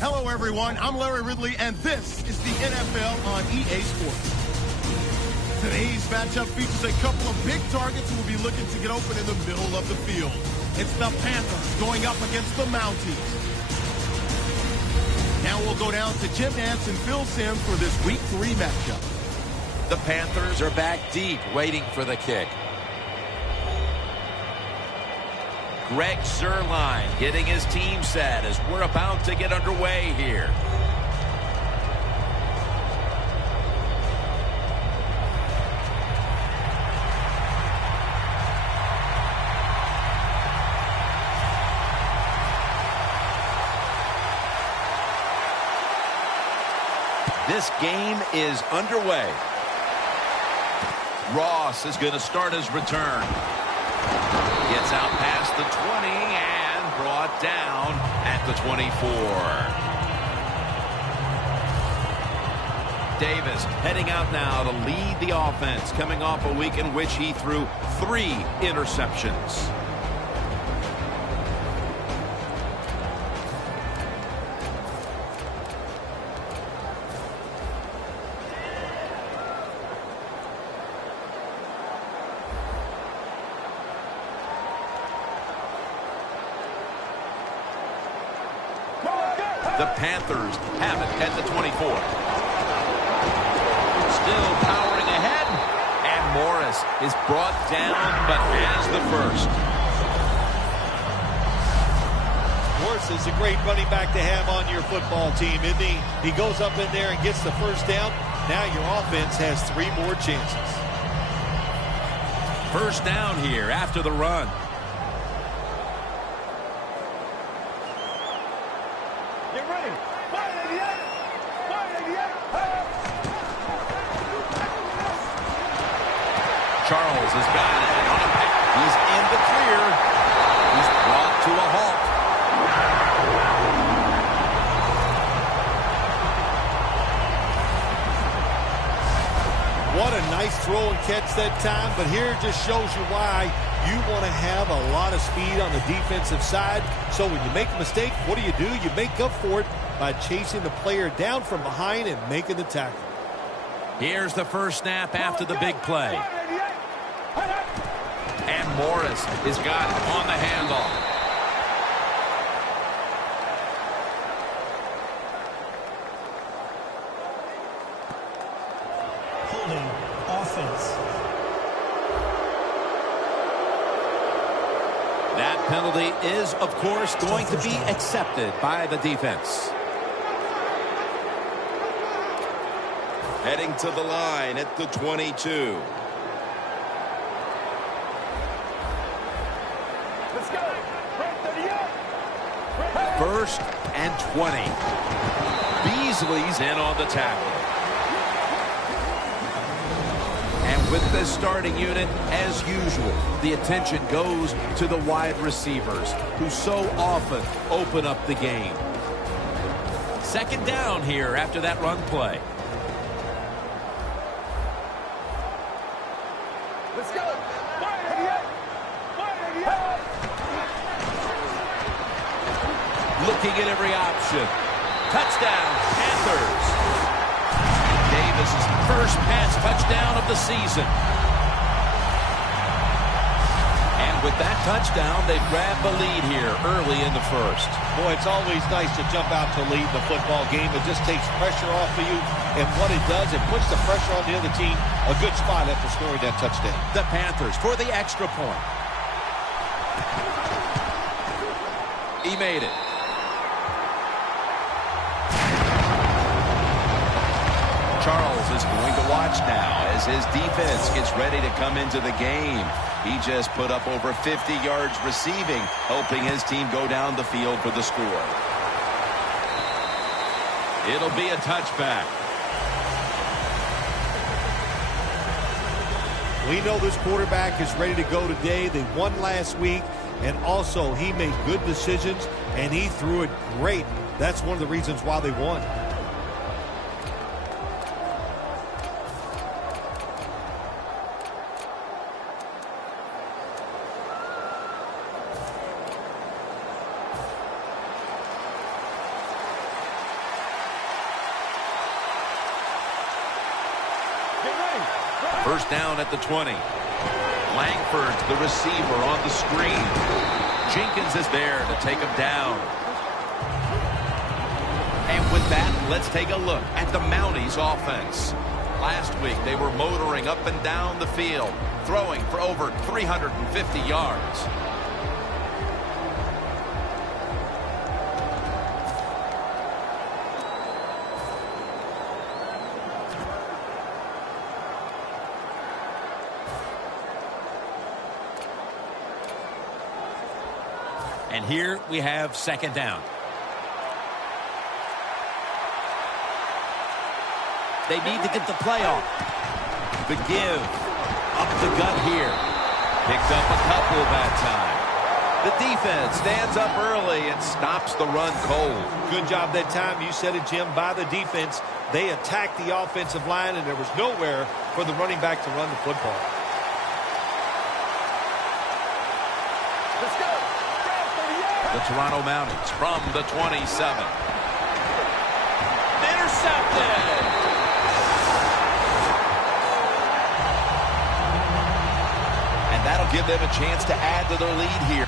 Hello, everyone. I'm Larry Ridley, and this is the NFL on EA Sports. Today's matchup features a couple of big targets who will be looking to get open in the middle of the field. It's the Panthers going up against the Mounties. Now we'll go down to Jim Nantz and Phil Simms for this Week 3 matchup. The Panthers are back deep, waiting for the kick. Greg Zuerlein getting his team set as we're about to get underway here. This game is underway. Ross is going to start his return. Gets out past the 20 and brought down at the 24. Davis heading out now to lead the offense, coming off a week in which he threw 3 interceptions. The Panthers have it at the 24. Still powering ahead. And Morris is brought down, but has the first. Morris is a great running back to have on your football team, isn't he? He goes up in there and gets the first down. Now your offense has 3 more chances. First down here after the run. Charles has got it on a pick. He's in the clear. He's brought to a halt. What a nice throw and catch that time, but here it just shows you why you want to have a lot of speed on the defensive side. So when you make a mistake, what do? You make up for it by chasing the player down from behind and making the tackle. Here's the first snap after the big play. And Morris has got it on the handoff. Holding offense. That penalty is, of course, going to be accepted by the defense. Heading to the line at the 22. First and 20. Beasley's in on the tackle. And with this starting unit, as usual, the attention goes to the wide receivers who so often open up the game. Second down here after that run play. Let's go. Looking at every option. Touchdown, Panthers. Davis' first pass touchdown of the season. And with that touchdown, they grab the lead here early in the first. Boy, it's always nice to jump out to lead the football game. It just takes pressure off of you. And what it does, it puts the pressure on the other team. A good spot after scoring that touchdown. The Panthers for the extra point. He made it. Charles is going to watch now as his defense gets ready to come into the game. He just put up over 50 yards receiving, helping his team go down the field for the score. It'll be a touchback. We know this quarterback is ready to go today. They won last week, and also he made good decisions, and he threw it great. That's one of the reasons why they won. First down at the 20. Langford's the receiver on the screen. Jenkins is there to take him down. And with that, let's take a look at the Mounties offense. Last week, they were motoring up and down the field, throwing for over 350 yards. And here we have second down. They need to get the play off. The give. Up the gut here. Picked up a couple that time. The defense stands up early and stops the run cold. Good job that time. You said it, Jim, by the defense. They attacked the offensive line, and there was nowhere for the running back to run the football. Let's go. The Toronto Mounties from the 27. Intercepted. And that'll give them a chance to add to their lead here.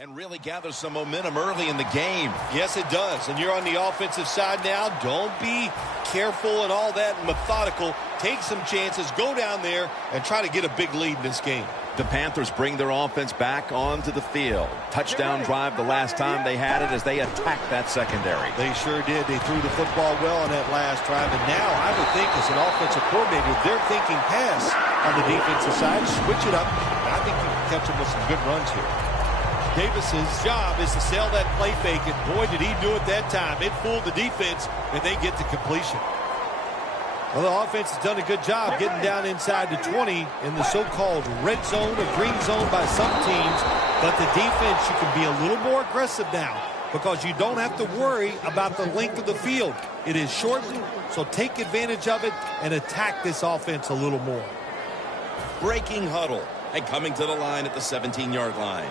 And really gather some momentum early in the game. Yes, it does. And you're on the offensive side now. Don't be careful and all that methodical. Take some chances. Go down there and try to get a big lead in this game. The Panthers bring their offense back onto the field. Touchdown drive the last time they had it as they attacked that secondary. They sure did. They threw the football well on that last drive. And now I would think as an offensive coordinator, they're thinking pass on the defensive side. Switch it up. And I think you can catch them with some good runs here. Davis's job is to sell that play fake, and boy, did he do it that time. It fooled the defense, and they get the completion. Well, the offense has done a good job getting down inside the 20 in the so-called red zone or green zone by some teams, but the defense, you can be a little more aggressive now because you don't have to worry about the length of the field. It is shortened, so take advantage of it and attack this offense a little more. Breaking huddle and coming to the line at the 17-yard line.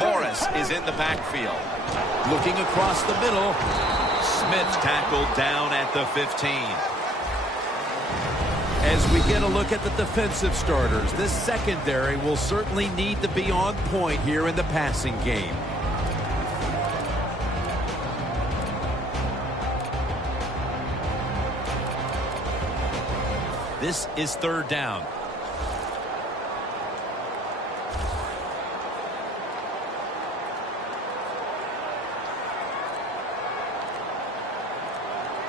Morris is in the backfield. Looking across the middle. Smith tackled down at the 15. As we get a look at the defensive starters, this secondary will certainly need to be on point here in the passing game. This is third down.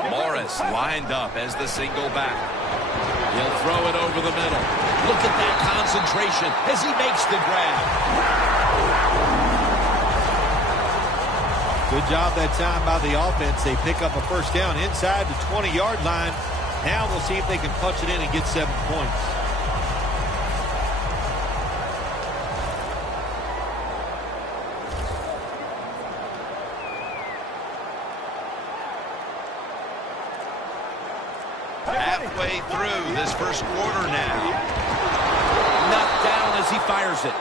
Morris lined up as the single back. He'll throw it over the middle. Look at that concentration as he makes the grab. Good job that time by the offense. They pick up a first down inside the 20-yard line. Now we'll see if they can punch it in and get 7 points. Halfway through this first quarter now. Knocked down as he fires it.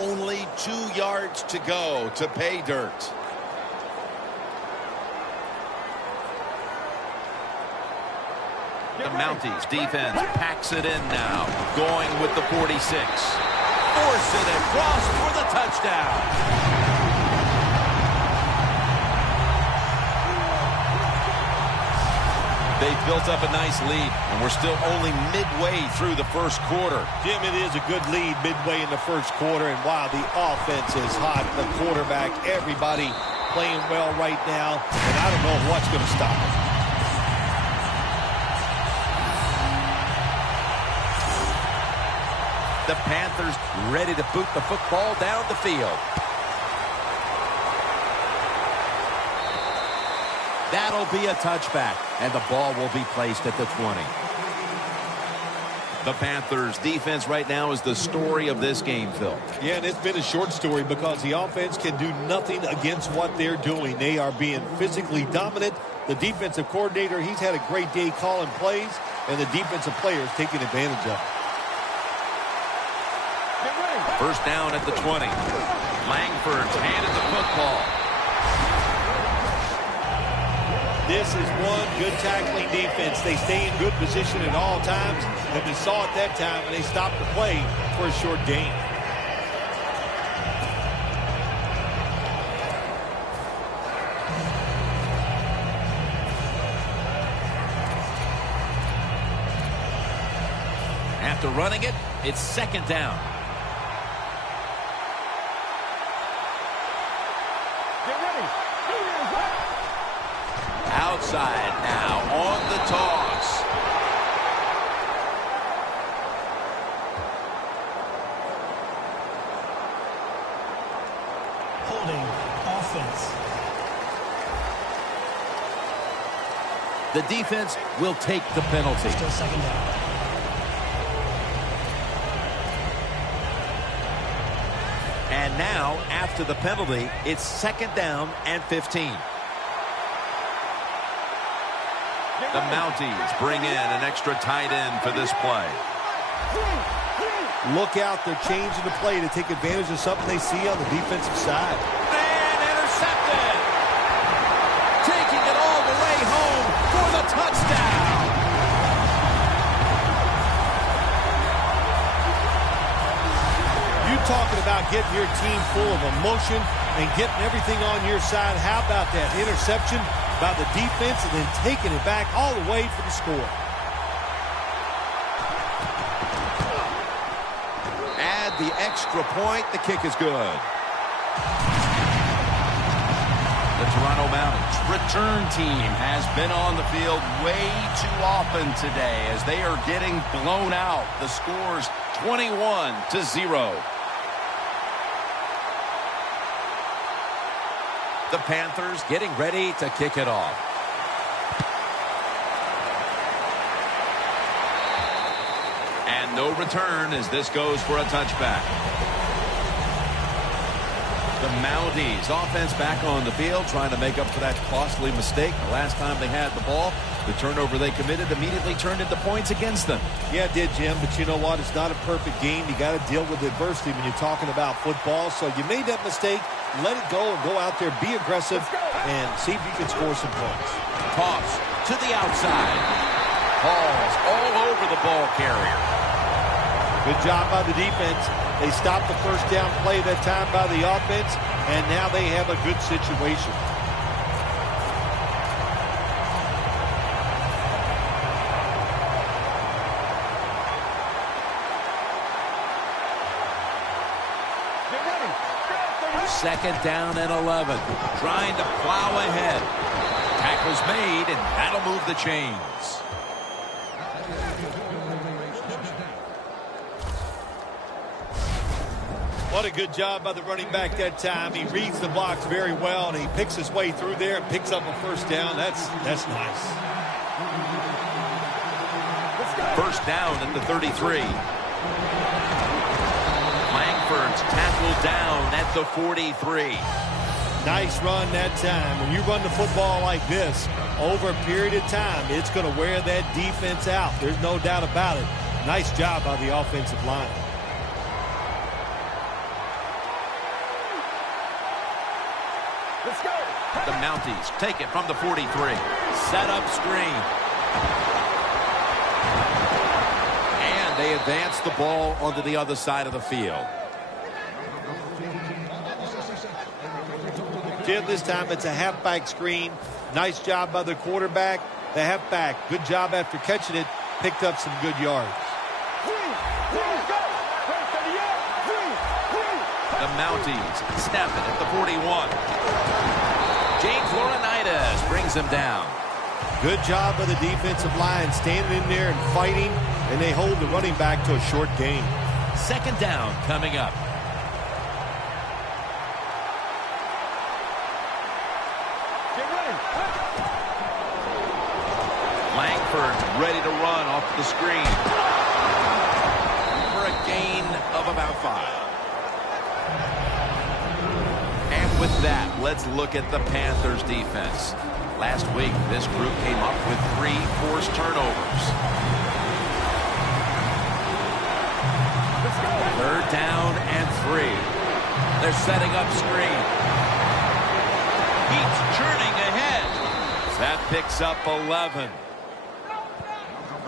Only 2 yards to go to pay dirt. The Mounties defense packs it in now. Going with the 46. Force it across for the touchdown. They've built up a nice lead, and we're still only midway through the first quarter. Jim, it is a good lead midway in the first quarter, and wow, the offense is hot. The quarterback, everybody playing well right now, and I don't know what's going to stop it. The Panthers ready to boot the football down the field. That'll be a touchback, and the ball will be placed at the 20. The Panthers defense right now is the story of this game, Phil. Yeah, and it's been a short story because the offense can do nothing against what they're doing. They are being physically dominant. The defensive coordinator, he's had a great day calling plays, and the defensive players taking advantage of it. First down at the 20. Langford's handed the football. This is one good tackling defense. They stay in good position at all times, and we saw it that time when they stopped the play for a short gain. After running it, it's second down. Outside now on the toss. Holding offense. The defense will take the penalty. Still second down. And now, after the penalty, it's second down and 15. The Mounties bring in an extra tight end for this play. Look out, they're changing the play to take advantage of something they see on the defensive side. And intercepted. Taking it all the way home for the touchdown. You talking about getting your team full of emotion and getting everything on your side. How about that interception by the defense and then taking it back all the way for the score? Add the extra point. The kick is good. The Toronto Mounties return team has been on the field way too often today as they are getting blown out. The score's 21-0. The Panthers getting ready to kick it off. And no return as this goes for a touchback. The Mounties offense back on the field trying to make up for that costly mistake. The last time they had the ball, the turnover they committed immediately turned into points against them. Yeah, it did, Jim, but you know what? It's not a perfect game. You got to deal with adversity when you're talking about football. So you made that mistake. Let it go and go out there, be aggressive, and see if you can score some points. Toss to the outside. Balls all over the ball carrier. Good job by the defense. They stopped the first down play that time by the offense, and now they have a good situation. Second down and 11. Trying to plow ahead. Tackle's made, and that'll move the chains. What a good job by the running back that time. He reads the blocks very well, and he picks his way through there and picks up a first down. That's nice. First down at the 33. Langford's tackled down at the 43. Nice run that time. When you run the football like this, over a period of time, it's going to wear that defense out. There's no doubt about it. Nice job by the offensive line. The Mounties take it from the 43. Set up screen. And they advance the ball onto the other side of the field. Jim, this time it's a halfback screen. Nice job by the quarterback. The halfback, good job after catching it, picked up some good yards. The Mounties snap it at the 41. James Laurinaitis brings him down. Good job by the defensive line, standing in there and fighting, and they hold the running back to a short gain. Second down coming up. Langford ready to run off the screen for a gain of about 5. And with that, let's look at the Panthers defense. Last week, this group came up with 3 forced turnovers. Third down and 3. They're setting up screen. He's churning ahead. That picks up 11.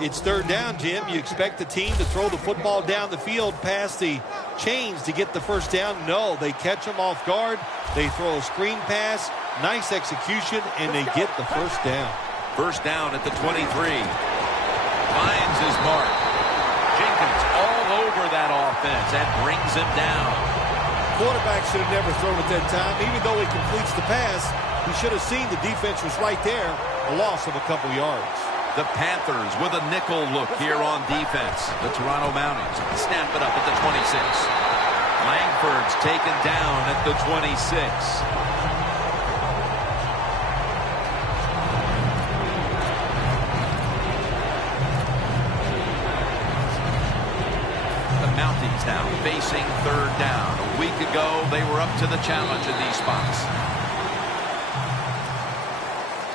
It's third down, Jim. You expect the team to throw the football down the field past the chains to get the first down. No, they catch them off guard. They throw a screen pass. Nice execution, and they get the first down. First down at the 23. Finds his mark. Jenkins all over that offense and brings him down. Quarterback should have never thrown at that time. Even though he completes the pass, he should have seen the defense was right there. A loss of a couple yards. The Panthers with a nickel look here on defense. The Toronto Mounties snap it up at the 26. Langford's taken down at the 26. The Mounties now facing third down. A week ago, they were up to the challenge in these spots.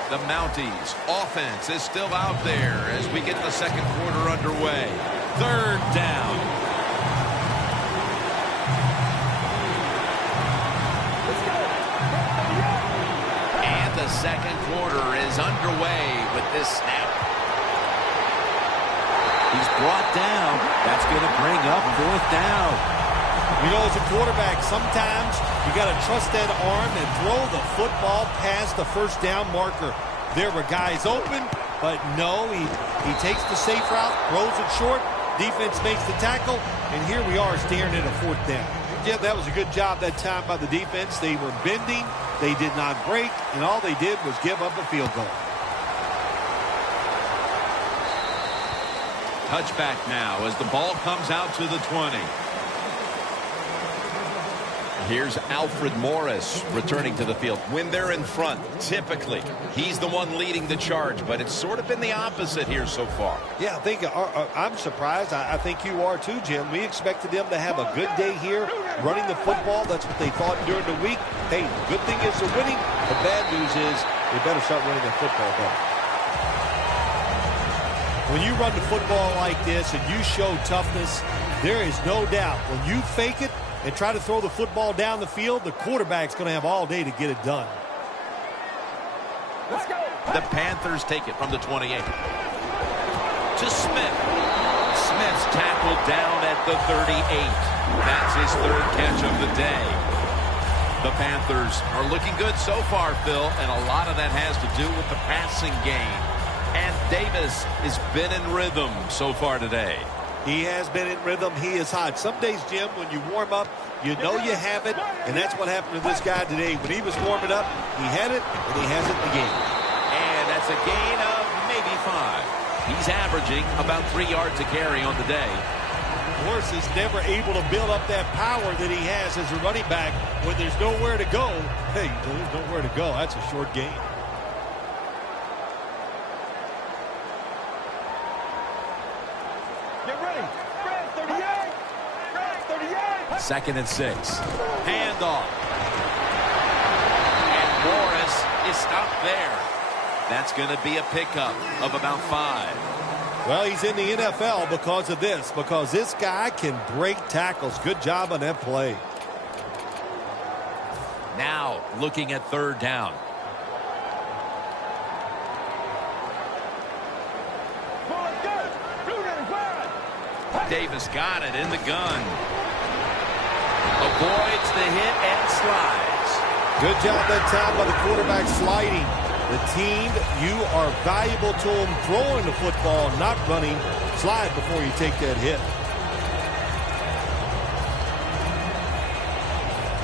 The Mounties offense is still out there as we get the second quarter underway. Third down. And the second quarter is underway with this snap. He's brought down. That's going to bring up fourth down. You know, as a quarterback, sometimes you got to trust that arm and throw the football past the first down marker. There were guys open, but no, he takes the safe route, throws it short, defense makes the tackle, and here we are staring at a fourth down. Yeah, that was a good job that time by the defense. They were bending, they did not break, and all they did was give up a field goal. Touchback now as the ball comes out to the 20. Here's Alfred Morris returning to the field. When they're in front, typically, he's the one leading the charge, but it's sort of been the opposite here so far. Yeah, I think I'm surprised. I think you are too, Jim. We expected them to have a good day here running the football. That's what they thought during the week. Hey, the good thing is they're winning. The bad news is they better start running the football better. When you run the football like this and you show toughness, there is no doubt when you fake it and try to throw the football down the field, the quarterback's going to have all day to get it done. Let's go. The Panthers take it from the 28. To Smith. Smith's tackled down at the 38. That's his third catch of the day. The Panthers are looking good so far, Phil, and a lot of that has to do with the passing game. And Davis has been in rhythm so far today. He has been in rhythm. He is hot. Some days, Jim, when you warm up, you know you have it, and that's what happened to this guy today. When he was warming up, he had it, and he has it in the game. And that's a gain of maybe 5. He's averaging about 3 yards a carry on the day. Morris is never able to build up that power that he has as a running back when there's nowhere to go. Hey, there's nowhere to go. That's a short game. Second and 6. Handoff. And Morris is stopped there. That's going to be a pickup of about 5. Well, he's in the NFL because of this, because this guy can break tackles. Good job on that play. Now looking at third down. Davis got it in the gun. Avoids the hit and slides. Good job that time by the quarterback sliding. The team, you are valuable to them throwing the football, not running. Slide before you take that hit.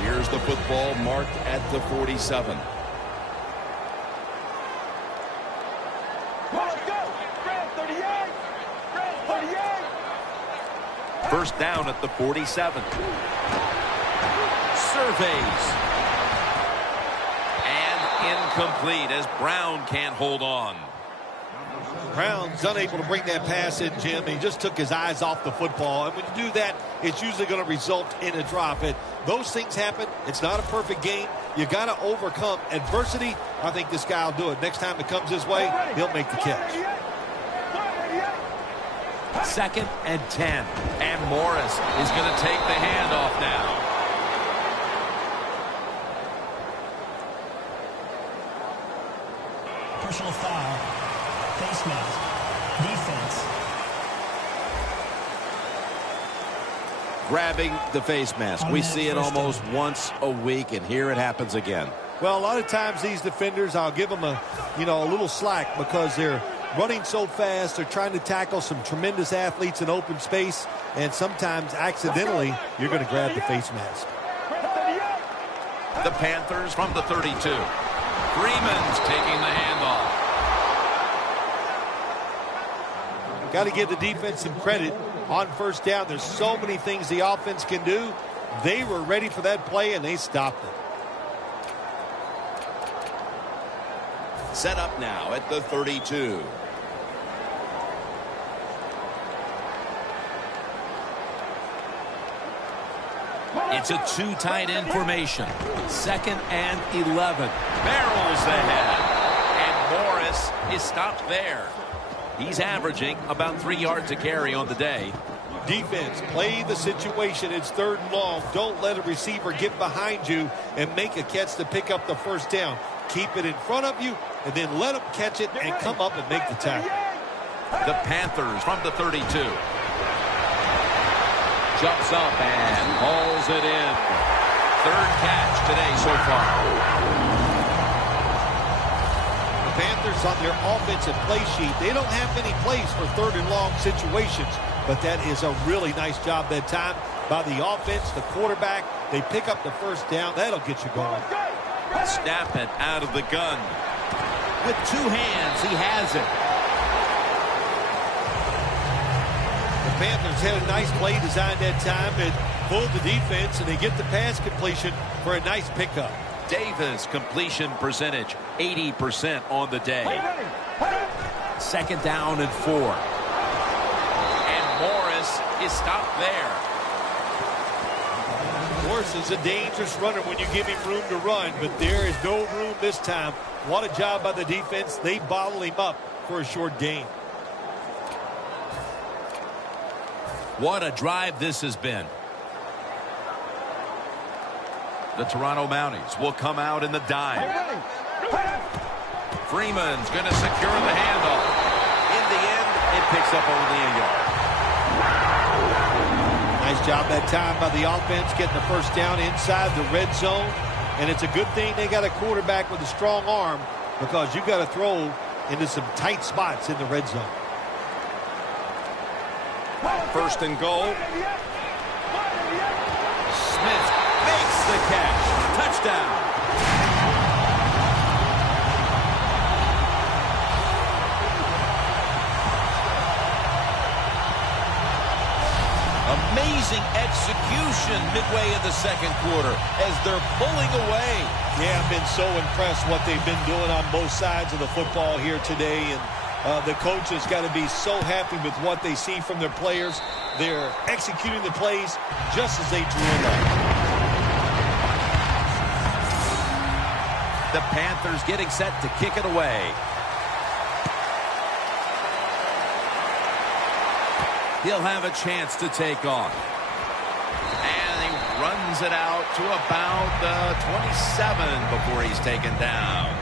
Here's the football marked at the 47. First down at the 47. Surveys. And incomplete as Brown can't hold on. Brown's unable to bring that pass in, Jim. He just took his eyes off the football. And when you do that, it's usually going to result in a drop. Those things happen. It's not a perfect game. You got to overcome adversity. I think this guy will do it. Next time it comes his way, he'll make the catch. 2nd and 10. And Morris is going to take the handoff now. Personal foul. Face mask. Defense. Grabbing the face mask. We see it almost once a week, and here it happens again. Well, a lot of times these defenders, I'll give them a little slack because they're running so fast. They're trying to tackle some tremendous athletes in open space, and sometimes accidentally you're going to grab the face mask. The Panthers from the 32. Freeman's taking the handoff. Got to give the defense some credit on first down. There's so many things the offense can do. They were ready for that play, and they stopped it. Set up now at the 32. It's a two tight end formation. 2nd and 11. Barrels ahead. And Morris is stopped there. He's averaging about 3 yards a carry on the day. Defense, play the situation. It's 3rd and long. Don't let a receiver get behind you and make a catch to pick up the first down. Keep it in front of you, and then let them catch it and come up and make the tackle. The Panthers from the 32. Jumps up and hauls it in. 3rd catch today so far. The Panthers on their offensive play sheet, they don't have many plays for 3rd and long situations, but that is a really nice job that time by the offense, the quarterback. They pick up the first down. That'll get you going. Snap it out of the gun. With 2 hands, he has it. The Panthers had a nice play design that time and pulled the defense, and they get the pass completion for a nice pickup. Davis completion percentage 80% on the day. 2nd down and 4. And Morris is stopped there. Morris is a dangerous runner when you give him room to run, but there is no room this time. What a job by the defense. They bottle him up for a short gain. What a drive this has been. The Toronto Mounties will come out in the dime. Freeman's going to secure the handoff. In the end, it picks up only a yard. Nice job that time by the offense getting the first down inside the red zone. And it's a good thing they got a quarterback with a strong arm because you've got to throw into some tight spots in the red zone. 1st and goal. Smith makes the catch. Touchdown. Amazing execution midway in the 2nd quarter as they're pulling away. Yeah, I've been so impressed what they've been doing on both sides of the football here today. And the coach has got to be so happy with what they see from their players. They're executing the plays just as they drew them up. The Panthers getting set to kick it away. He'll have a chance to take off. And he runs runs it out to about the 27 before he's taken down.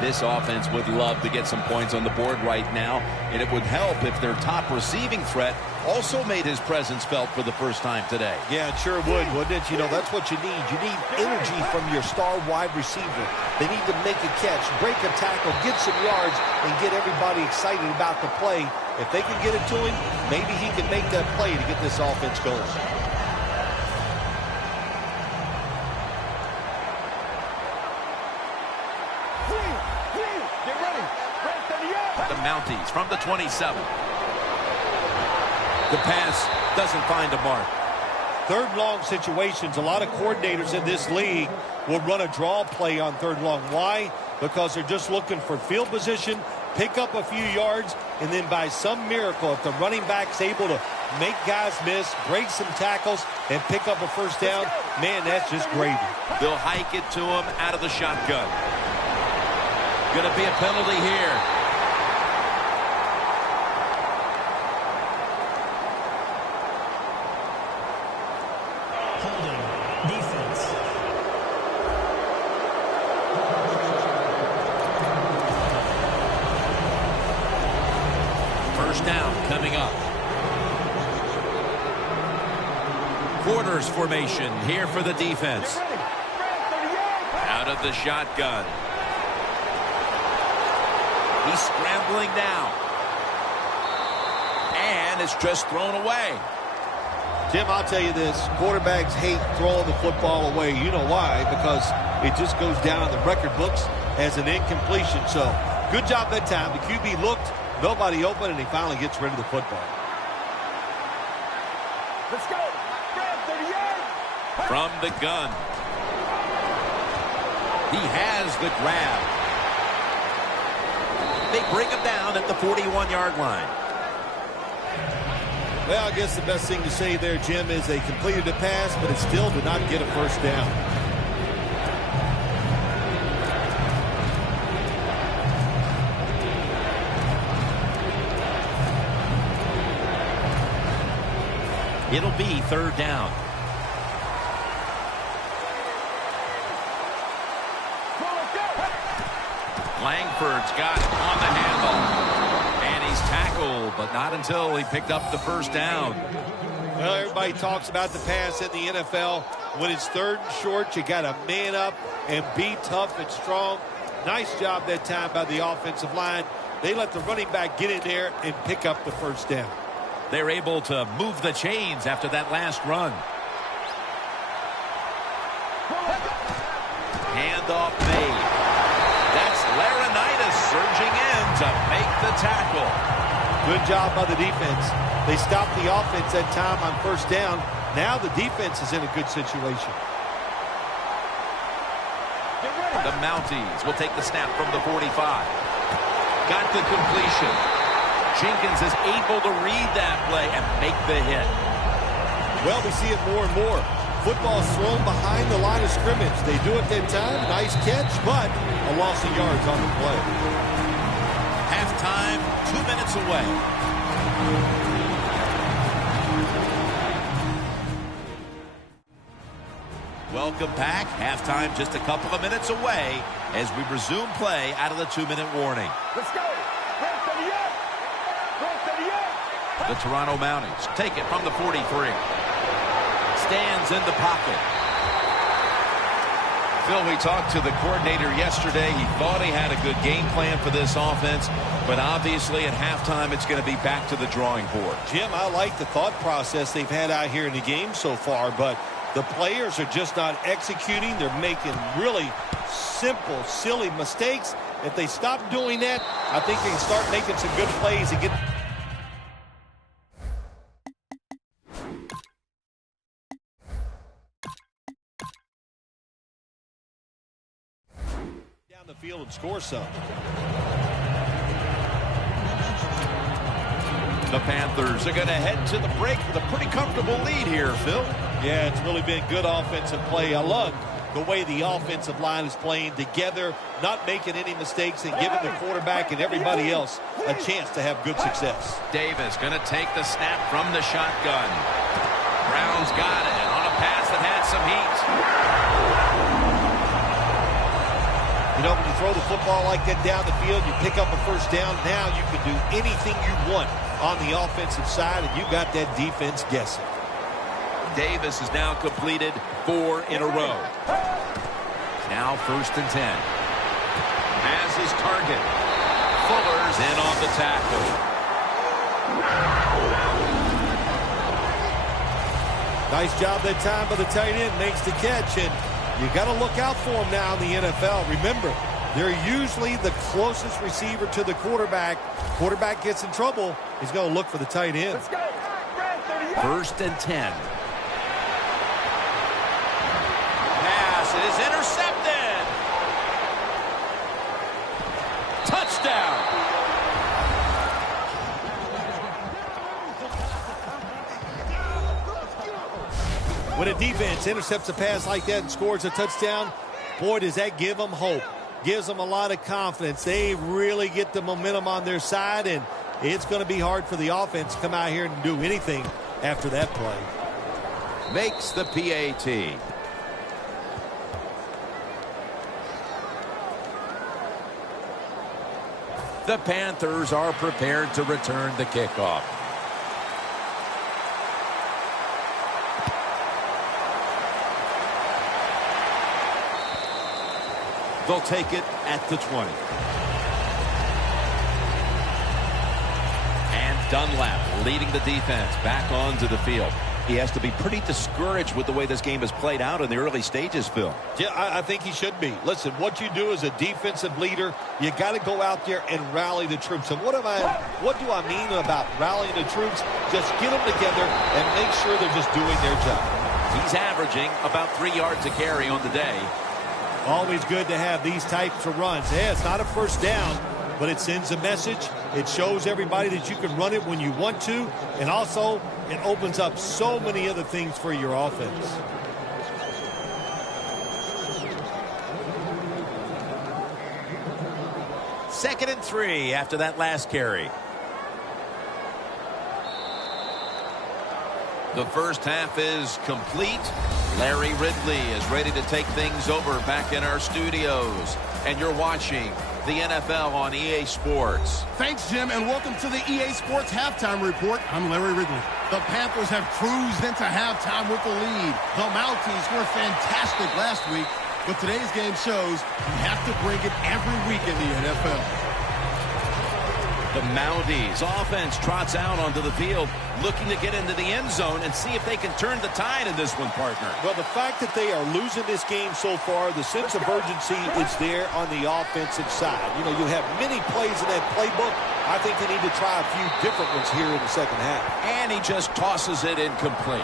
This offense would love to get some points on the board right now, and it would help if their top receiving threat also made his presence felt for the first time today. Yeah, it sure would, wouldn't it? You know, that's what you need. You need energy from your star wide receiver. They need to make a catch, break a tackle, get some yards, and get everybody excited about the play. If they can get it to him, maybe he can make that play to get this offense going. The Mounties from the 27. The pass doesn't find a mark. Third long situations, a lot of coordinators in this league will run a draw play on third long. Why? Because they're just looking for field position, pick up a few yards, and then by some miracle, if the running back's able to make guys miss, break some tackles, and pick up a first down, man, that's just gravy. They'll hike it to him out of the shotgun. Going to be a penalty here. First down coming up. Quarters formation here for the defense. Out of the shotgun. He's scrambling now. And it's just thrown away. Tim, I'll tell you this. Quarterbacks hate throwing the football away. You know why? Because it just goes down in the record books as an incompletion. So, good job that time. The QB looked, nobody open, and he finally gets rid of the football. Let's go. From the gun. He has the grab. They bring him down at the 41-yard line. Well, I guess the best thing to say there, Jim, is they completed the pass, but it still did not get a first down. It'll be third down. Langford's got on the handle. And he's tackled, but not until he picked up the first down. Well, everybody talks about the pass in the NFL. When it's third and short, you got to man up and be tough and strong. Nice job that time by the offensive line. They let the running back get in there and pick up the first down. They're able to move the chains after that last run. Handoff made. That's Laurinaitis surging in to make the tackle. Good job by the defense. They stopped the offense that time on first down. Now the defense is in a good situation. The Mounties will take the snap from the 45. Got the completion. Jenkins is able to read that play and make the hit. Well, we see it more and more. Football's thrown behind the line of scrimmage. They do it that time. Nice catch, but a loss of yards on the play. Halftime, 2 minutes away. Welcome back. Halftime just a couple of minutes away as we resume play out of the 2-minute warning. Let's go. The Toronto Mounties take it from the 43. Stands in the pocket. Phil, we talked to the coordinator yesterday. He thought he had a good game plan for this offense, but obviously at halftime it's going to be back to the drawing board. Jim, I like the thought process they've had out here in the game so far, but the players are just not executing. They're making really simple, silly mistakes. If they stop doing that, I think they can start making some good plays and get... down the field and score some. The Panthers are going to head to the break with a pretty comfortable lead here, Phil. Yeah, it's really been good offensive play. I love the way the offensive line is playing together, not making any mistakes and giving the quarterback and everybody else a chance to have good success. Davis going to take the snap from the shotgun. Brown's got it on a pass that had some heat. You know, when you throw the football like that down the field, you pick up a first down. Now you can do anything you want on the offensive side, and you got that defense guessing. Davis has now completed 4 in a row. Now 1st and 10. Has his target. Fuller's in on the tackle. Nice job that time by the tight end. Makes the catch, and you got to look out for him now in the NFL. Remember, they're usually the closest receiver to the quarterback. Quarterback gets in trouble, he's going to look for the tight end. 1st and 10. Pass is intercepted. Touchdown. When a defense intercepts a pass like that and scores a touchdown, boy, does that give them hope. Gives them a lot of confidence. They really get the momentum on their side, and it's going to be hard for the offense to come out here and do anything after that play. Makes the PAT. The Panthers are prepared to return the kickoff. They'll take it at the 20. And Dunlap leading the defense back onto the field. He has to be pretty discouraged with the way this game has played out in the early stages, Phil. Yeah, I think he should be. Listen, what you do as a defensive leader, you got to go out there and rally the troops. And what do I mean about rallying the troops? Just get them together and make sure they're just doing their job. He's averaging about 3 yards a carry on the day. Always good to have these types of runs. Yeah, it's not a first down, but it sends a message. It shows everybody that you can run it when you want to, and also it opens up so many other things for your offense. Second and 3 after that last carry. The first half is complete. Larry Ridley is ready to take things over back in our studios. And you're watching the NFL on EA Sports. Thanks, Jim, and welcome to the EA Sports Halftime Report. I'm Larry Ridley. The Panthers have cruised into halftime with the lead. The Mounties were fantastic last week, but today's game shows you have to bring it every week in the NFL. The Mounties offense trots out onto the field, looking to get into the end zone and see if they can turn the tide in this one, partner. Well, the fact that they are losing this game so far, the sense of urgency is there on the offensive side. You know, you have many plays in that playbook. I think they need to try a few different ones here in the second half. And he just tosses it incomplete.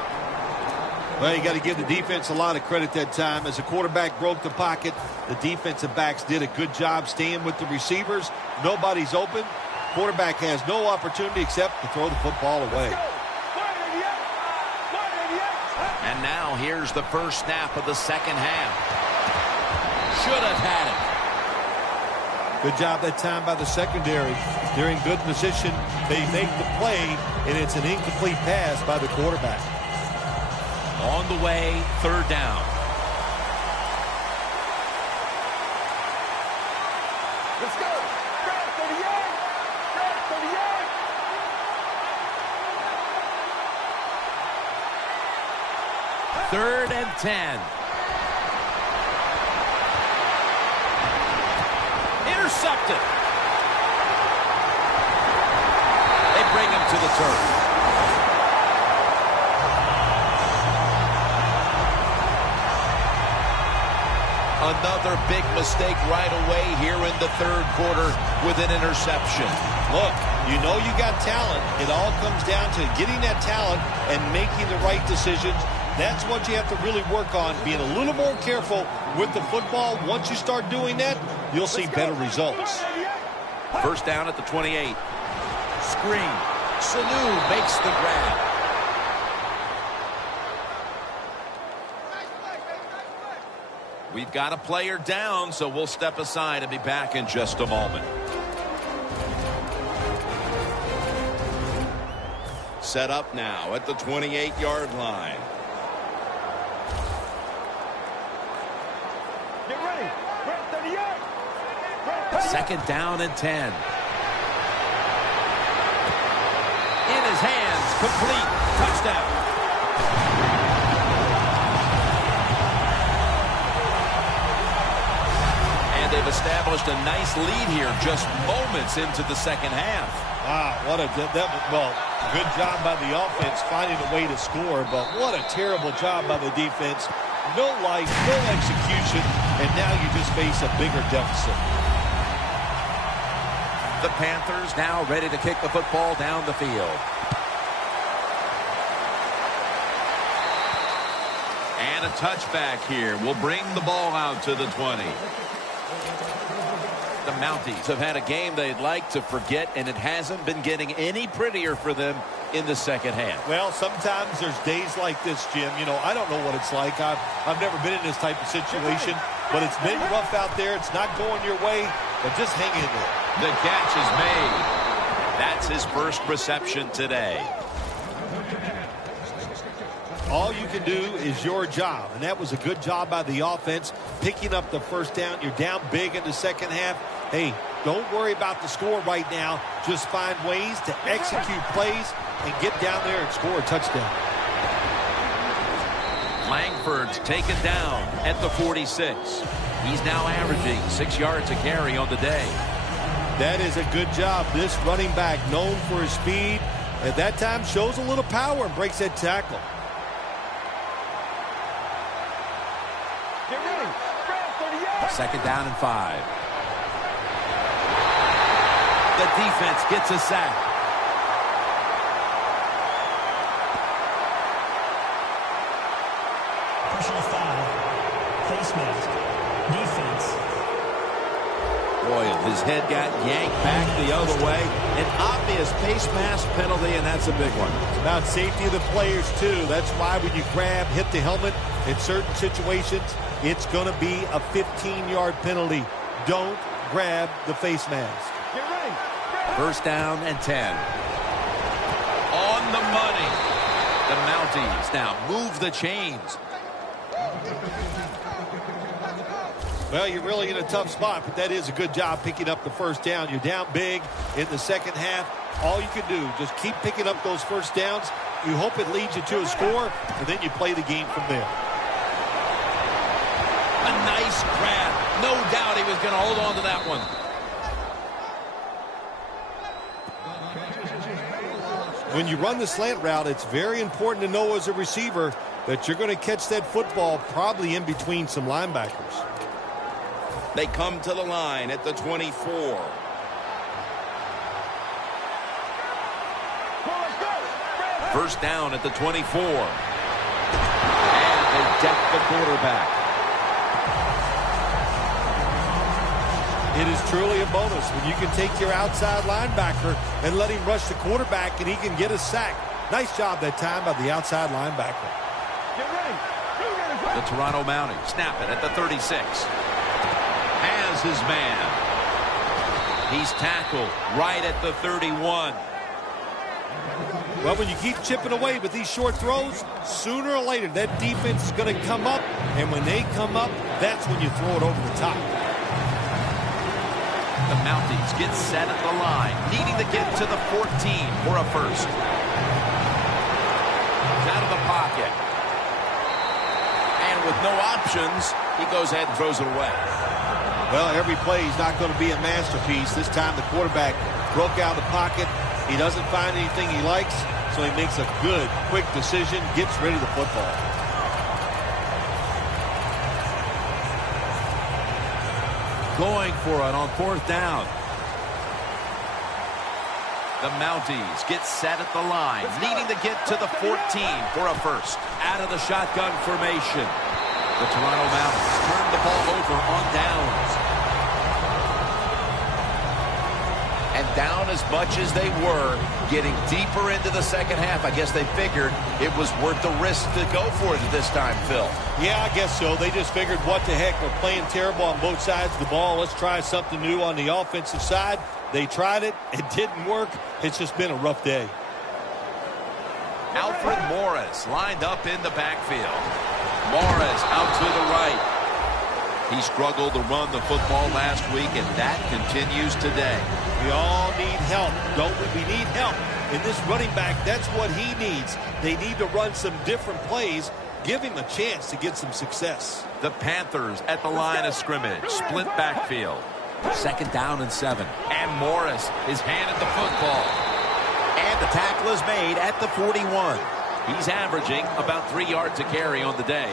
Well, you got to give the defense a lot of credit that time. As the quarterback broke the pocket, the defensive backs did a good job staying with the receivers. Nobody's open. Quarterback has no opportunity except to throw the football away. And now here's the first snap of the second half. Should have had it. Good job that time by the secondary. They're in good position. They make the play, and it's an incomplete pass by the quarterback. On the way, third down. Let's go. 3rd and 10. Intercepted. They bring him to the turf. Another big mistake right away here in the third quarter with an interception. Look, you know you got talent. It all comes down to getting that talent and making the right decisions. That's what you have to really work on, being a little more careful with the football. Once you start doing that, you'll see better results. First down at the 28. Screen. Sanu makes the grab. We've got a player down, so we'll step aside and be back in just a moment. set up now at the 28-yard line. Get ready. 38. Second down and 10. In his hands, complete, touchdown. And they've established a nice lead here just moments into the second half. Wow, what a good job by the offense finding a way to score, but what a terrible job by the defense. No life, no execution, and now you just face a bigger deficit. The Panthers now ready to kick the football down the field. And a touchback here will bring the ball out to the 20. The Mounties have had a game they'd like to forget, and it hasn't been getting any prettier for them in the second half. Well, sometimes there's days like this, Jim. You know, I don't know what it's like. I've never been in this type of situation, but it's been rough out there. It's not going your way, but just hang in there. The catch is made. That's his first reception today. All you can do is your job, and that was a good job by the offense, picking up the first down. You're down big in the second half. Hey, don't worry about the score right now. Just find ways to execute plays and get down there and score a touchdown. Langford's taken down at the 46. He's now averaging 6 yards a carry on the day. That is a good job. This running back, known for his speed, at that time shows a little power and breaks that tackle. Get ready. 38. Second down and 5. The defense gets a sack. Personal foul. Face mask. Defense. Boy, his head got yanked back the other way. An obvious face mask penalty, and that's a big one. It's about safety of the players, too. That's why when you grab, hit the helmet, in certain situations, it's going to be a 15-yard penalty. Don't grab the face mask. Get ready. First down and 10. On the money. The Mounties now move the chains. Well, you're really in a tough spot, but that is a good job picking up the first down. You're down big in the second half. All you can do, just keep picking up those first downs. You hope it leads you to a score, and then you play the game from there. A nice grab. No doubt he was going to hold on to that one. When you run the slant route, it's very important to know as a receiver that you're going to catch that football probably in between some linebackers. They come to the line at the 24. First down at the 24. And they deck the quarterback. It is truly a bonus when you can take your outside linebacker and let him rush the quarterback and he can get a sack. Nice job that time by the outside linebacker. Get ready. The Toronto Mounties snap it at the 36. Has his man. He's tackled right at the 31. Well, when you keep chipping away with these short throws, sooner or later that defense is going to come up, and when they come up, that's when you throw it over the top. The Mounties get set at the line, needing to get to the 14 for a first. He's out of the pocket. And with no options, he goes ahead and throws it away. Well, every play is not going to be a masterpiece. This time the quarterback broke out of the pocket. He doesn't find anything he likes, so he makes a good, quick decision, gets rid of the football. Going for it on fourth down. The Mounties get set at the line, needing to get to the 14 for a first. Out of the shotgun formation. The Toronto Mounties turn the ball over on downs. And down as much as they were, getting deeper into the second half, I guess they figured it was worth the risk to go for it at this time, Phil. Yeah, I guess so. They just figured, what the heck, we're playing terrible on both sides of the ball. Let's try something new on the offensive side. They tried it. It didn't work. It's just been a rough day. Alfred Morris lined up in the backfield. Morris out to the right. He struggled to run the football last week, and that continues today. We all need help, don't we? We need help. In this running back, that's what he needs. They need to run some different plays. Give him a chance to get some success. The Panthers at the line of scrimmage. Split backfield. 2nd down and 7. And Morris is handed the football. And the tackle is made at the 41. He's averaging about 3 yards a carry on the day.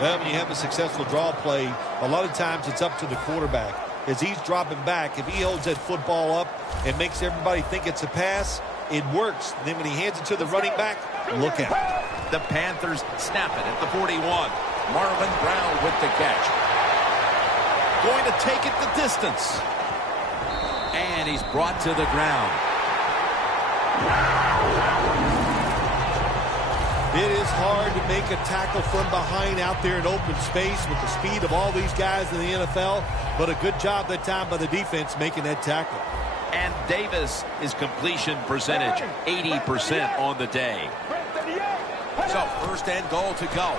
Well, when you have a successful draw play, a lot of times it's up to the quarterback. As he's dropping back, if he holds that football up and makes everybody think it's a pass, it works. And then when he hands it to the running back, look out. The Panthers snap it at the 41. Marvin Brown with the catch. Going to take it the distance. And he's brought to the ground. It is hard to make a tackle from behind out there in open space with the speed of all these guys in the NFL, but a good job that time by the defense making that tackle. And Davis, his completion percentage, 80% on the day. So 1st and goal to go.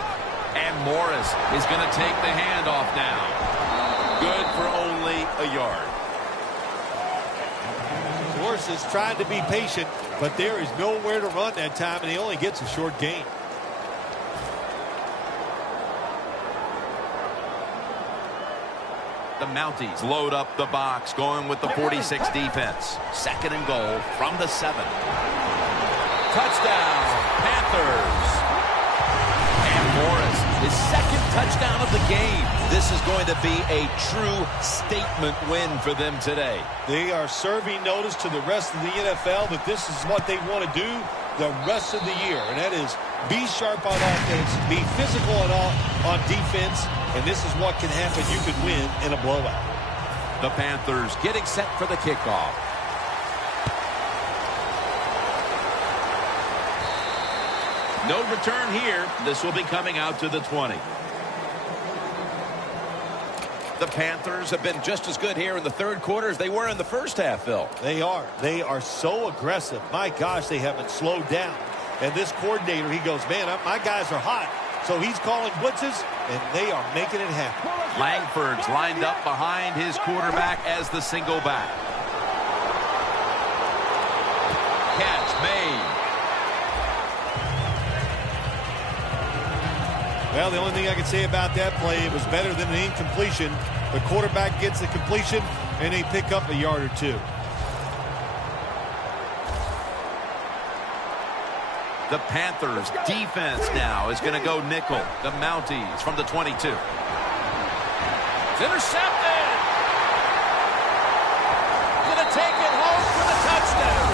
And Morris is going to take the handoff now. Good for only a yard. Morris is trying to be patient, but there is nowhere to run that time, and he only gets a short gain. The Mounties load up the box, going with the 46 defense. 2nd and goal from the 7. Touchdown, Panthers. And Morris, his 2nd touchdown of the game. This is going to be a true statement win for them today. They are serving notice to the rest of the NFL that this is what they want to do the rest of the year, and that is be sharp on offense, be physical on defense, and this is what can happen. You could win in a blowout. The Panthers getting set for the kickoff. No return here. This will be coming out to the 20. The Panthers have been just as good here in the 3rd quarter as they were in the 1st half, Phil. They are. They are so aggressive. My gosh, they haven't slowed down. And this coordinator, he goes, man, my guys are hot. So he's calling blitzes, and they are making it happen. Langford's lined up behind his quarterback as the single back. Catch made. Well, the only thing I can say about that play, it was better than an incompletion. The quarterback gets the completion, and they pick up a yard or 2. The Panthers defense now is going to go nickel. The Mounties from the 22. It's intercepted. Going to take it home for the touchdown.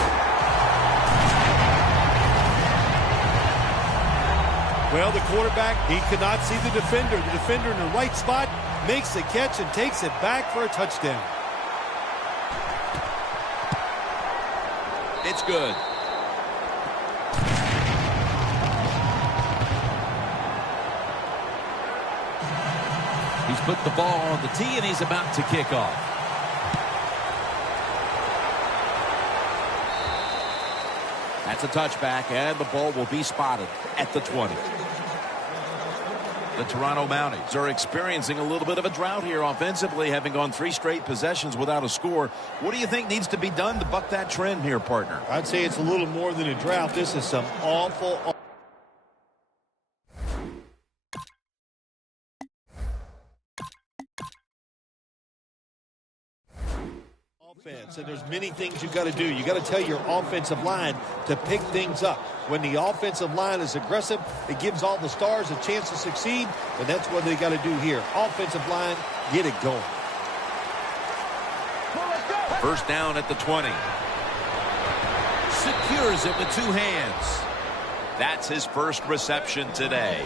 Well, the quarterback, he could not see the defender. The defender in the right spot makes the catch and takes it back for a touchdown. It's good. He's put the ball on the tee, and he's about to kick off. That's a touchback, and the ball will be spotted at the 20. The Toronto Mounties are experiencing a little bit of a drought here offensively, having gone 3 straight possessions without a score. What do you think needs to be done to buck that trend here, partner? I'd say it's a little more than a drought. This is some awful offense, and there's many things you got to do. You got to tell your offensive line to pick things up. When the offensive line is aggressive, it gives all the stars a chance to succeed, and that's what they got to do here. Offensive line, get it going. 1st down at the 20. Secures it with 2 hands. That's his 1st reception today.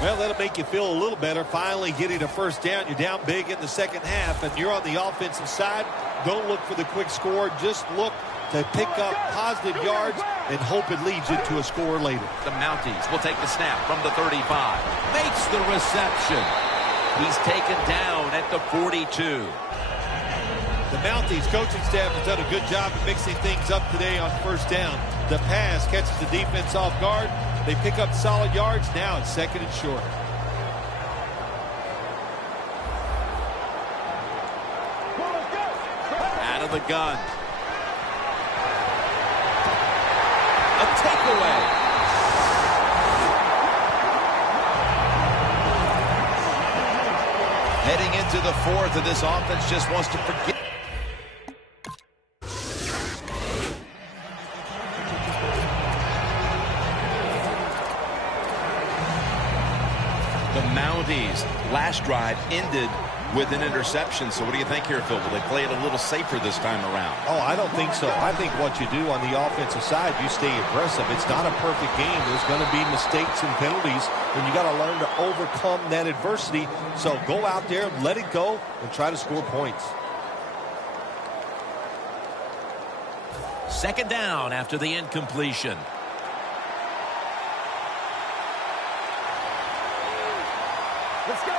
Well, that'll make you feel a little better. Finally getting a 1st down. You're down big in the 2nd half, and you're on the offensive side. Don't look for the quick score. Just look to pick up positive yards and hope it leads you to a score later. The Mounties will take the snap from the 35. Makes the reception. He's taken down at the 42. The Mounties coaching staff has done a good job of mixing things up today on 1st down. The pass catches the defense off guard. They pick up solid yards. Now it's 2nd and short. Out of the gun. A takeaway. Heading into the 4th, and this offense just wants to forget. The Mounties last drive ended with an interception. So what do you think here, Phil? Will they play it a little safer this time around? Oh, I don't think so. I think what you do on the offensive side, you stay aggressive. It's not a perfect game. There's going to be mistakes and penalties, and you got to learn to overcome that adversity. So go out there, let it go, and try to score points. 2nd down after the incompletion. Let's go.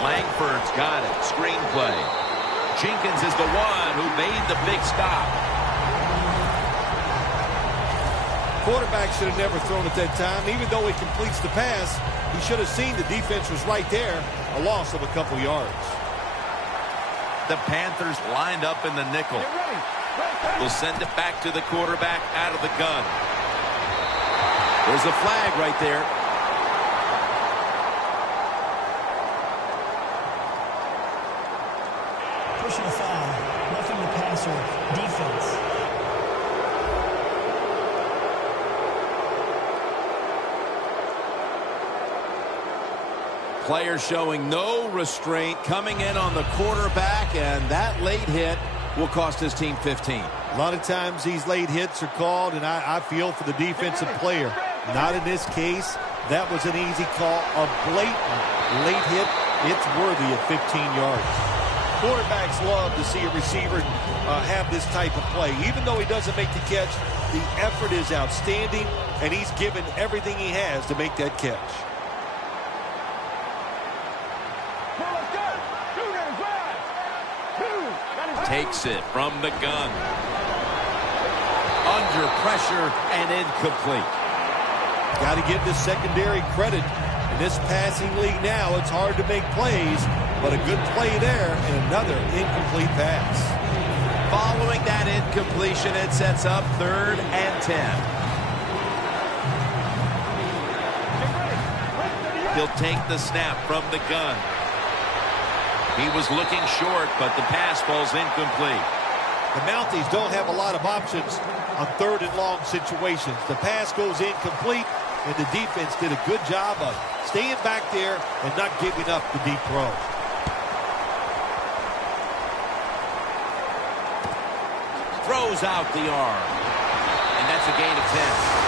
Langford's got it. Screenplay. Jenkins is the one who made the big stop. Quarterback should have never thrown at that time. Even though he completes the pass, he should have seen the defense was right there. A loss of a couple yards. The Panthers lined up in the nickel. Will send it back to the quarterback out of the gun. There's a flag right there. Pushing a foul. Roughing the passer. Defense. Player showing no restraint coming in on the quarterback, and that late hit will cost his team 15. A lot of times these late hits are called, and I feel for the defensive player. Not in this case. That was an easy call. A blatant late hit. It's worthy of 15 yards. Quarterbacks love to see a receiver have this type of play. Even though he doesn't make the catch, the effort is outstanding, and he's given everything he has to make that catch. Takes it from the gun. Under pressure and incomplete. Got to give the secondary credit. In this passing league now, it's hard to make plays, but a good play there and another incomplete pass. Following that incompletion, it sets up 3rd and 10. He'll take the snap from the gun. He was looking short, but the pass falls incomplete. The Mounties don't have a lot of options on 3rd and long situations. The pass goes incomplete, and the defense did a good job of staying back there and not giving up the deep throw. Throws out the arm, and that's a gain of 10.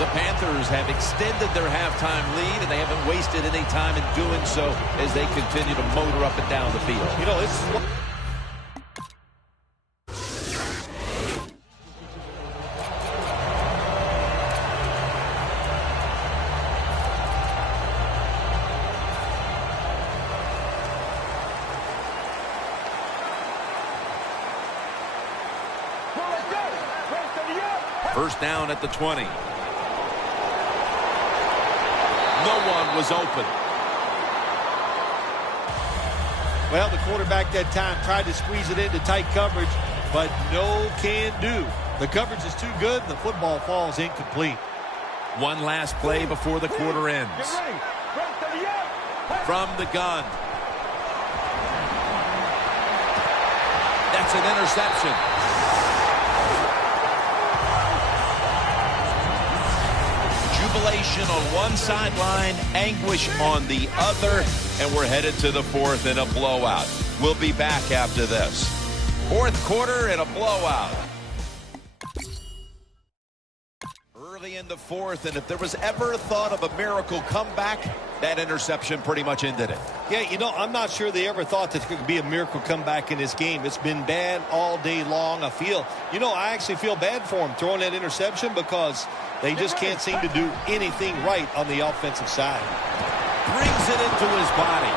The Panthers have extended their halftime lead, and they haven't wasted any time in doing so as they continue to motor up and down the field. You know, this is what... First down at the 20. No one was open. Well, the quarterback that time tried to squeeze it into tight coverage, but no can do. The coverage is too good, and the football falls incomplete. One last play before the quarter ends. From the gun. That's an interception. Jubilation on one sideline, anguish on the other, and we're headed to the 4th in a blowout. We'll be back after this. 4th quarter in a blowout. Early in the 4th, and if there was ever a thought of a miracle comeback, that interception pretty much ended it. Yeah, you know, I'm not sure they ever thought that there could be a miracle comeback in this game. It's been bad all day long. I actually feel bad for them throwing that interception because they just can't seem to do anything right on the offensive side. Brings it into his body.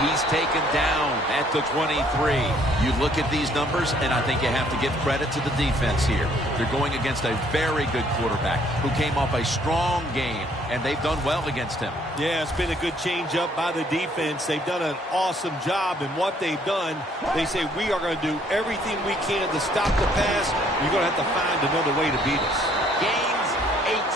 He's taken down at the 23. You look at these numbers, and I think you have to give credit to the defense here. They're going against a very good quarterback who came off a strong game, and they've done well against him. Yeah, it's been a good change up by the defense. They've done an awesome job in what they've done. They say we are going to do everything we can to stop the pass. You're going to have to find another way to beat us. Gains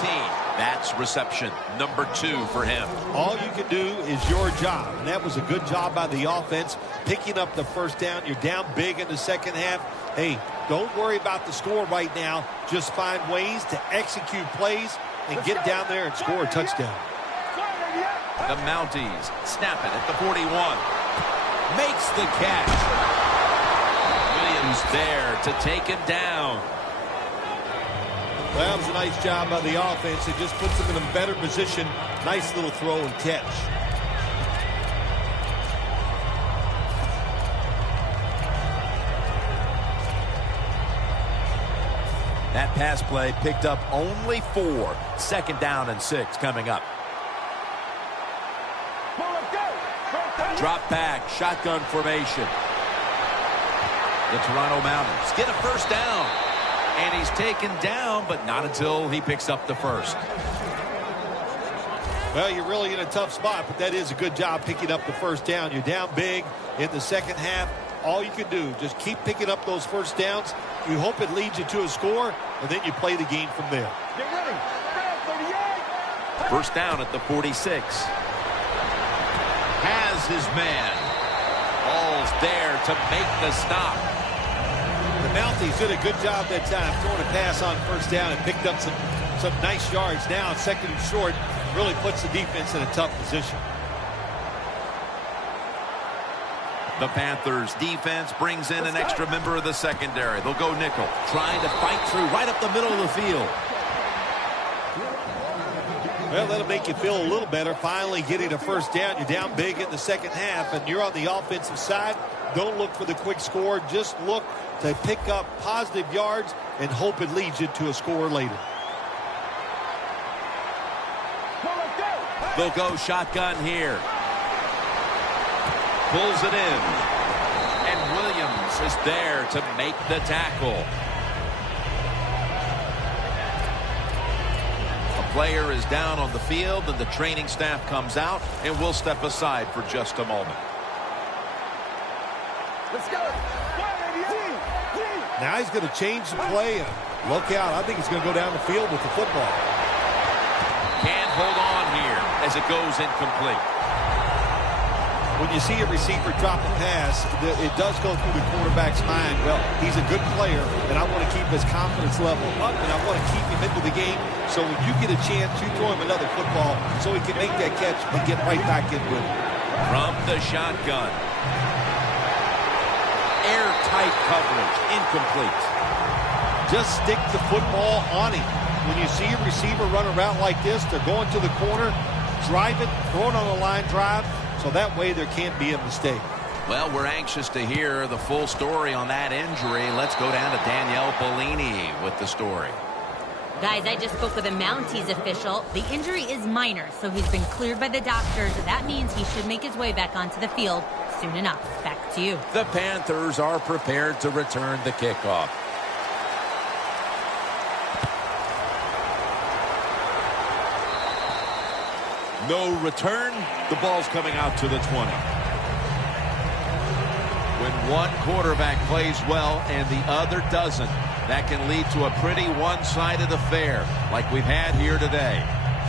18. That's reception number 2 for him. All you can do is your job, and that was a good job by the offense, picking up the first down. You're down big in the second half. Hey, don't worry about the score right now. Just find ways to execute plays and get down there and score a touchdown. The Mounties snap it at the 41. Makes the catch. Williams there to take him down. Well, that was a nice job by the offense. It just puts them in a better position. Nice little throw and catch. That pass play picked up only 4. Second down and 6 coming up. Drop back, shotgun formation. The Toronto Mounties get a first down. And he's taken down, but not until he picks up the first. Well, you're really in a tough spot, but that is a good job picking up the first down. You're down big in the second half. All you can do, just keep picking up those first downs. You hope it leads you to a score, and then you play the game from there. Get ready. 38. First down at the 46. Has his man. Ball's there to make the stop. The Mounties did a good job that time throwing a pass on first down and picked up some nice yards. Now second and short really puts the defense in a tough position. The Panthers defense brings in an extra member of the secondary. They'll go nickel, trying to fight through right up the middle of the field. Well, that'll make you feel a little better. Finally getting a first down. You're down big in the second half, and you're on the offensive side. Don't look for the quick score. Just look to pick up positive yards and hope it leads you to a score later. They'll go shotgun here. Pulls it in. And Williams is there to make the tackle. A player is down on the field, and the training staff comes out, and we'll step aside for just a moment. Let's go. Now he's going to change the play. Look out. I think he's going to go down the field with the football. Can't hold on here as it goes incomplete. When you see a receiver drop a pass, it does go through the quarterback's mind. Well, he's a good player, and I want to keep his confidence level up, and I want to keep him into the game. So when you get a chance, you throw him another football so he can make that catch and get right back in with it. From the shotgun. Airtight coverage, incomplete. Just stick the football on him. When you see a receiver run a route like this, they're going to the corner, drive it, throw it on a line drive, so that way there can't be a mistake. Well, we're anxious to hear the full story on that injury. Let's go down to Danielle Bellini with the story. Guys, I just spoke with a Mounties official. The injury is minor, so he's been cleared by the doctors. That means he should make his way back onto the field soon enough. Back to you. The Panthers are prepared to return the kickoff. No return. The ball's coming out to the 20. When one quarterback plays well and the other doesn't, that can lead to a pretty one-sided affair like we've had here today.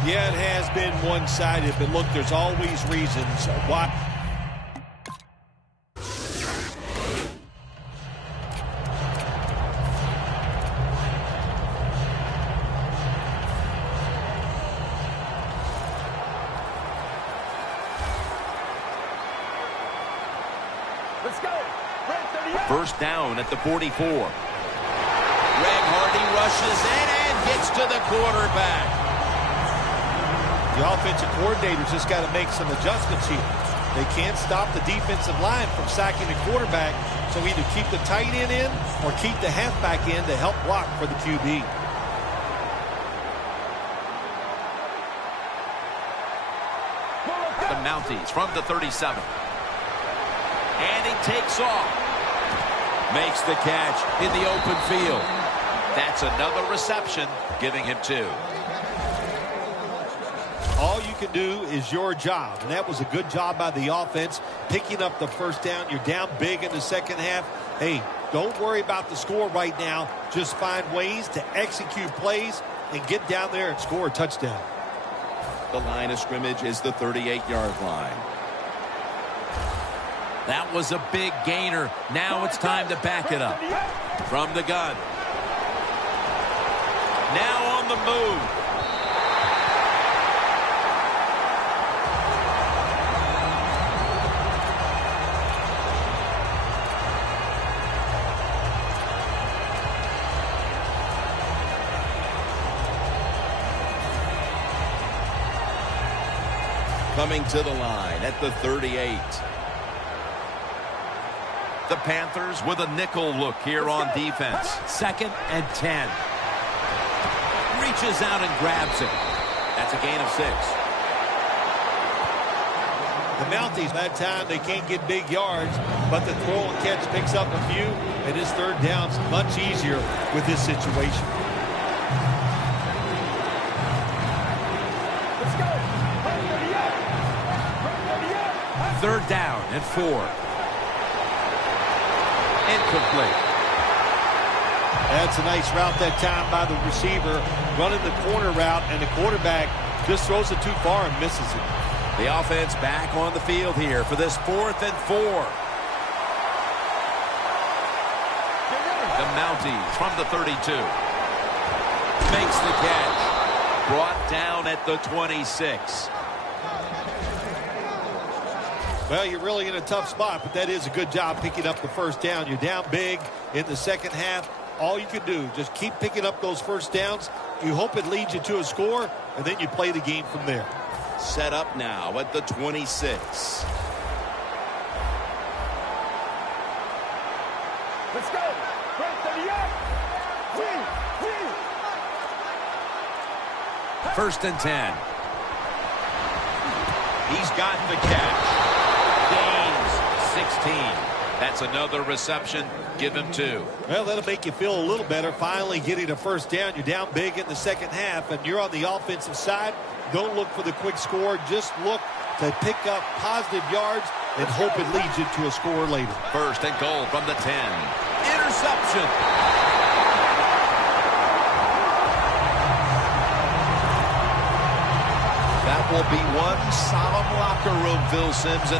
Yeah, it has been one-sided, but look, there's always reasons why. Let's go. First down at the 44. Greg Hardy rushes in and gets to the quarterback. The offensive coordinator's just got to make some adjustments here. They can't stop the defensive line from sacking the quarterback, so either keep the tight end in or keep the halfback in to help block for the QB. The Mounties from the 37. And he takes off. Makes the catch in the open field. That's another reception, giving him 2. All you can do is your job, and that was a good job by the offense, picking up the first down. You're down big in the second half. Hey, don't worry about the score right now. Just find ways to execute plays and get down there and score a touchdown. The line of scrimmage is the 38-yard line. That was a big gainer. Now it's time to back it up. From the gun. Now on the move. Coming to the line at the 38. The Panthers with a nickel look here on defense. 2nd and 10. Reaches out and grabs it. That's a gain of 6. The Mounties, that time, they can't get big yards, but the throw and catch picks up a few, and his third down's much easier with this situation. Let's go. 3rd down and 4. Incomplete. That's a nice route that time by the receiver, running the corner route, and the quarterback just throws it too far and misses it. The offense back on the field here for this 4th and 4. The Mounties from the 32. Makes the catch. Brought down at the 26. Well, you're really in a tough spot, but that is a good job picking up the first down. You're down big in the second half. All you can do, just keep picking up those first downs. You hope it leads you to a score, and then you play the game from there. Set up now at the 26. Let's go. 38. 1st and 10. He's got the catch. Gains 16. That's another reception. Give him 2. Well, that'll make you feel a little better. Finally getting a first down. You're down big in the second half, and you're on the offensive side. Don't look for the quick score. Just look to pick up positive yards and hope it leads you to a score later. 1st and goal from the 10. Interception. That will be one solemn locker room, Phil Simms.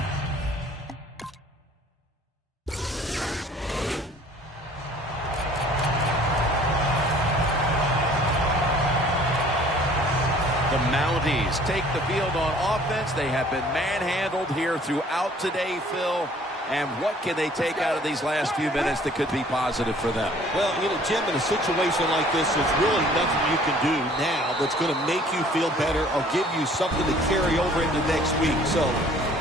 The Mounties take the field on offense. They have been manhandled here throughout today, Phil. And what can they take out of these last few minutes that could be positive for them? Well, Jim, in a situation like this, there's really nothing you can do now that's going to make you feel better or give you something to carry over into next week. So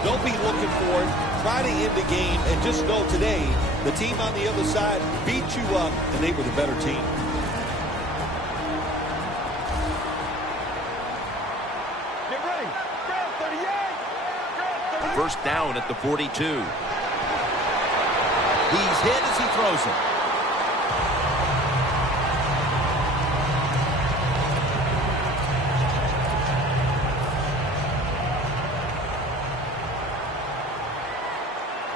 don't be looking for it. Try to end the game, and just know today the team on the other side beat you up, and they were the better team. Get ready. Grab 38. 1st down at the 42. He's hit as he throws it.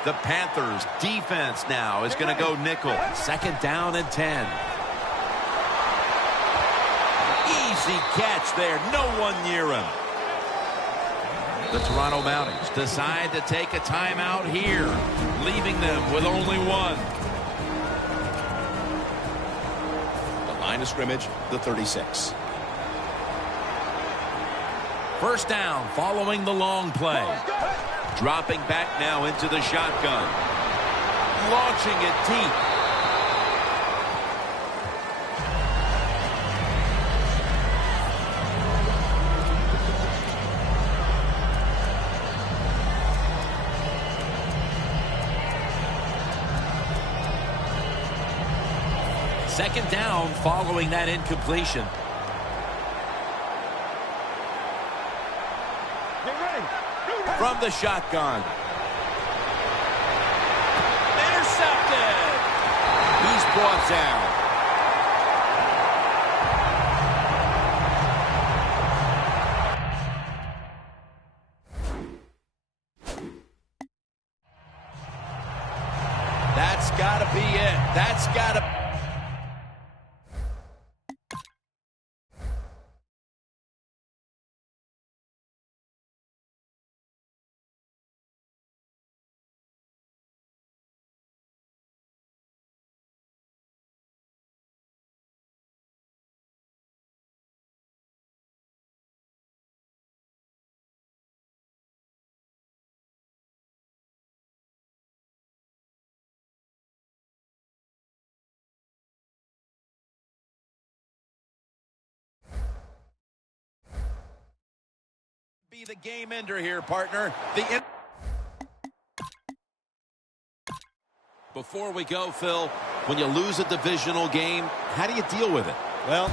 The Panthers defense now is going to go nickel. 2nd down and 10. Easy catch there. No one near him. The Toronto Mounties decide to take a timeout here, leaving them with only 1. The line of scrimmage, the 36. 1st down following the long play. Dropping back now into the shotgun. Launching it deep. Second down following that incompletion. Get ready. From the shotgun. fourth down. That's got to be it. That's got to. Be the game ender here, partner. Before we go, Phil, when you lose a divisional game, how do you deal with it? Well,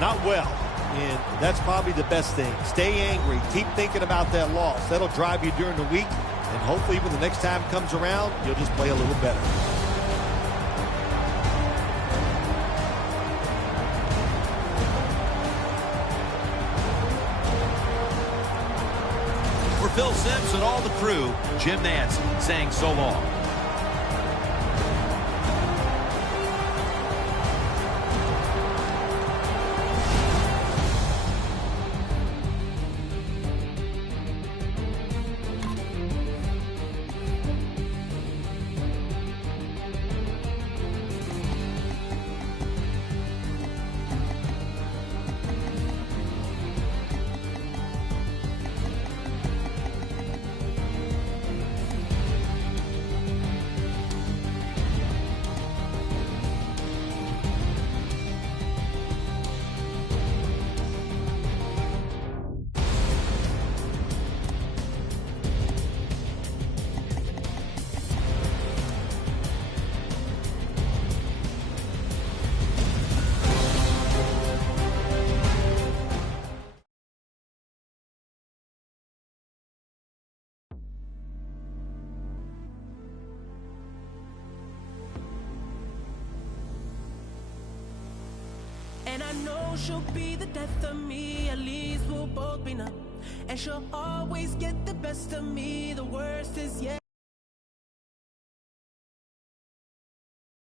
not well. And that's probably the best thing. Stay angry. Keep thinking about that loss. That'll drive you during the week. And hopefully when the next time comes around, you'll just play a little better. For Phil Simms and all the crew, Jim Nance saying so long. And I know she'll be the death of me, at least we'll both be numb. And she'll always get the best of me, the worst.